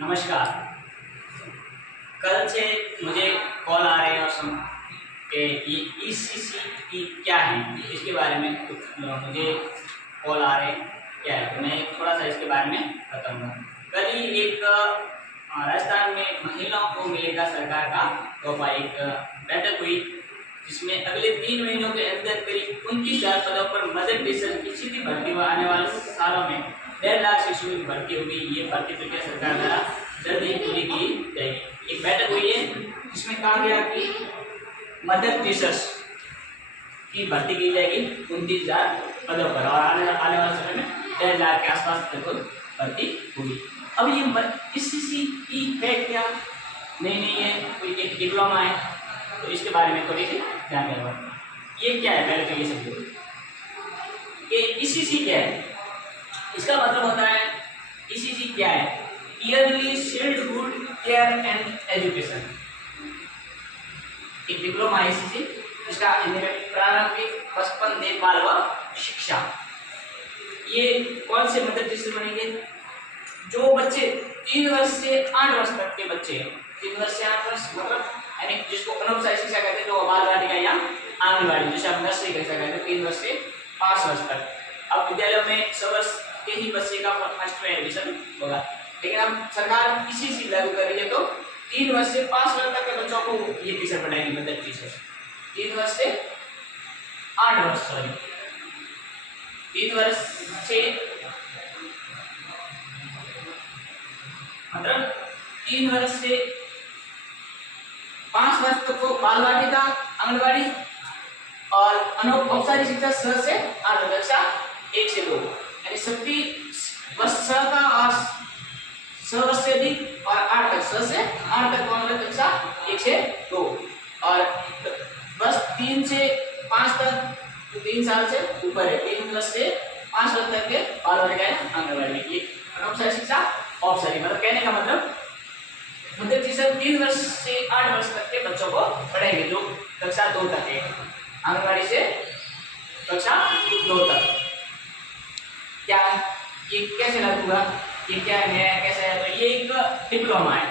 नमस्कार। कल से मुझे कॉल आ रहे हैं और सुन कि ये ईसीसी क्या है, इसके बारे में कुछ मुझे कॉल आ रहे हैं क्या है, तो मैं थोड़ा सा इसके बारे में बताऊंगा। कल ही एक राजस्थान में महिलाओं को मिलेगा सरकार का तोहफा, एक बैठक हुई जिसमें अगले 3 महीनों के अंदर करीब 29,000 पदों पर मदर टीचर की सीधी भर्ती आने वाले सालों में 1.5 लाख शिक्षकों की भर्ती होगी। ये भर्ती प्रक्रिया सरकार द्वारा जल्द ही पूरी की जाएगी। एक बैठक हुई है जिसमें कहा गया कि मदर टीचर्स की भर्ती की जाएगी 29,000 पदों पर और आने वाले समय में 1.5 लाख के आसपास लगभग भर्ती होगी। अब ये ईसीसी है क्या? नहीं है, कोई एक डिप्लोमा है, तो इसके बारे में थोड़ी सी जानकारी। ये क्या है पहले तो ये समझो कि ईसीसी क्या है। इसका मतलब होता है ईसीसी क्या है, yearly childhood care and education. एक डिप्लोमा है ईसीसी, इसका हिंदी में प्रारंभिक बचपन देखभाल व शिक्षा। ये कौन से मदर टीचर बनेंगे? जो बच्चे 3 वर्ष से 8 वर्ष तक के बच्चे हैं, 3 वर्ष से 8 वर्ष मतलब यानी जिसको अनौपचारिक शिक्षा कहते हैं, जो बाल वाटिका या आंगनबाड़ी, जैसे आप नर्सरी कह सकते हैं, 3 वर्ष से 5 वर्ष तक। अब विद्यालय में 6 वर्ष के ही बच्चे का फर्स्ट में एडमिशन होगा, लेकिन अब सरकार ईसीसी लागू कर रही है, तो 3 वर्ष से 5 वर्ष तक के बच्चों को ये टीचर पढ़ाएगी, मदर टीचर। 3 वर्ष से 8 वर्ष, सॉरी 3 वर्ष से मतलब 3 वर्ष से 5 वर्ष तक को बाल वाटिका, आंगनबाड़ी और अनौपचारिक शिक्षा 6 से 8 कक्षा 1 से 2, यानी 37 वर्ष का और 6 वर्ष से अधिक और 8 तक, 6 से 8 तक कौन कक्षा 1 से 2, और बस 3 से 5 तक तो 3 साल से ऊपर है, 3 वर्ष से 5 वर्ष तक के बाल वाटिका आंगनबाड़ी में। ये अनौपचारिक शिक्षा औपचारिक, मतलब कहने का मतलब मदर टीचर 3 वर्ष से 8 वर्ष तक के बच्चों को पढ़ाएंगे, जो कक्षा 2 तक है, आंगनबाड़ी से कक्षा 2 तक। क्या ये कैसे लागू होगा, ये क्या है, कैसे है? तो ये एक डिप्लोमा है।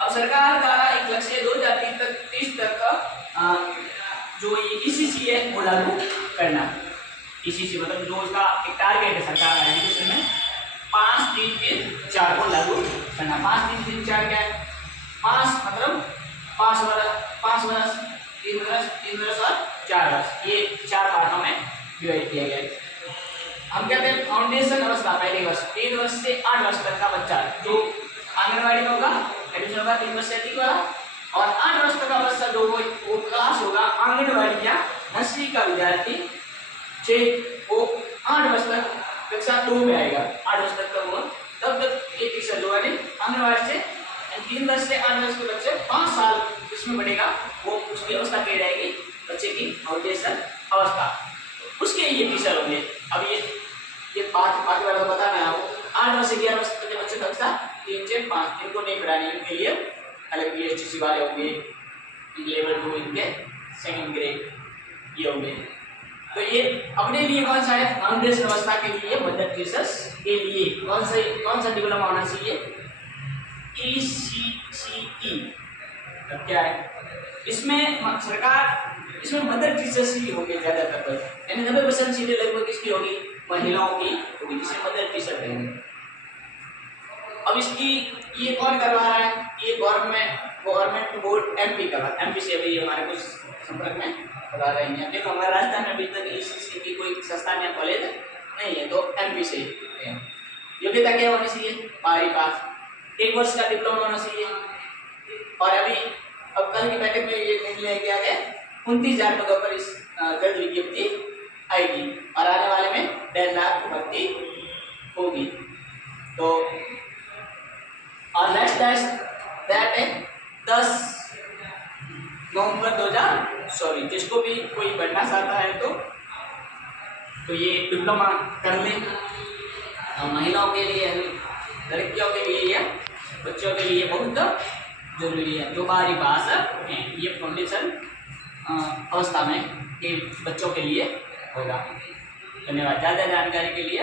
अब सरकार द्वारा एक लक्ष्य 2030 तक जो ये ईसीसी है वो लागू करना। ईसीसी मतलब जो इसका एक टारगेट है सरकार का एजुकेशन में, 5 3 3 4 को लागू करना। 5 3 3 4 क्या है? 5 मतलब 5 वर्ष 3 वर्ष और 4 वर्ष, ये 4 पार्टों में डिवाइड किया गया है। हम कहते हैं फाउंडेशन अवस्था, पहले वर्ष 3 वर्ष से 8 वर्ष तक का बच्चा जो आंगनबाड़ी में होगा, एडमिशन होगा 3 वर्ष से अधिक वाला, और 8 वर्ष तक का बच्चा जो वो क्लास होगा आंगनबाड़ी या नर्सरी का विद्यार्थी, वो 8 वर्ष तक कक्षा 2 में आएगा, 8 वर्ष तक का वो, तब तक ये टीचर जो है आंगनबाड़ी से 3 वर्ष से 8 वर्ष के बच्चे 5 साल इसमें बढ़ेगा, वो उसकी अवस्था कही जाएगी बच्चे की फाउंडेशन अवस्था, उसके ये टीचर होंगे। अब ये बात बाकी वाला बताना है आपको। 8 वर्ष से 11 वर्ष तक के बच्चे कक्षा 3 से 5 इनको नहीं पढ़ाने, इनके लिए अलग टीसी वाले होंगे, लेवल 2 इनके सेकंड ग्रेड ये होंगे। तो ये अपने लिए कौन सा है? फाउंडेशन अवस्था के लिए मदर टीचर्स के लिए कौन सा डिप्लोमा होना चाहिए? ईसीसी। अब क्या है इसमें सरकार, इसमें मदर टीचर्स ही होंगे ज्यादातर, यानी 90% सीटें लगभग किसकी होगी? महिलाओं की होगी, जिसे मदर टीचर कहेंगे। अब इसकी ये कौन करवा रहा है? ये गवर्नमेंट बोर्ड एमपी करवा, एमपी से अभी हमारे कुछ संपर्क में बता रहे हैं। देखो हमारे राजस्थान में अभी तक ईसीसी की कोई संस्थान या कॉलेज नहीं है, तो एमपी से है। योग्यता क्या होनी चाहिए? 12वीं पास, 1 वर्ष का डिप्लोमा होना चाहिए। और अभी अब कल की बैठक में ये निर्णय किया गया 29,000 पदों पर इस जल्द विज्ञप्ति आएगी और आने वाले में 1.5 लाख भर्ती होगी। तो और नेक्स्ट दैट है 10 नवंबर 2024। जिसको भी कोई बढ़ना चाहता है तो ये डिप्लोमा कर ले। महिलाओं के लिए, लड़कियों के लिए या बच्चों के लिए बहुत जरूरी है। जो 12वीं पास है ये फाउंडेशन अवस्था में के बच्चों के लिए होगा। धन्यवाद। ज़्यादा जानकारी के लिए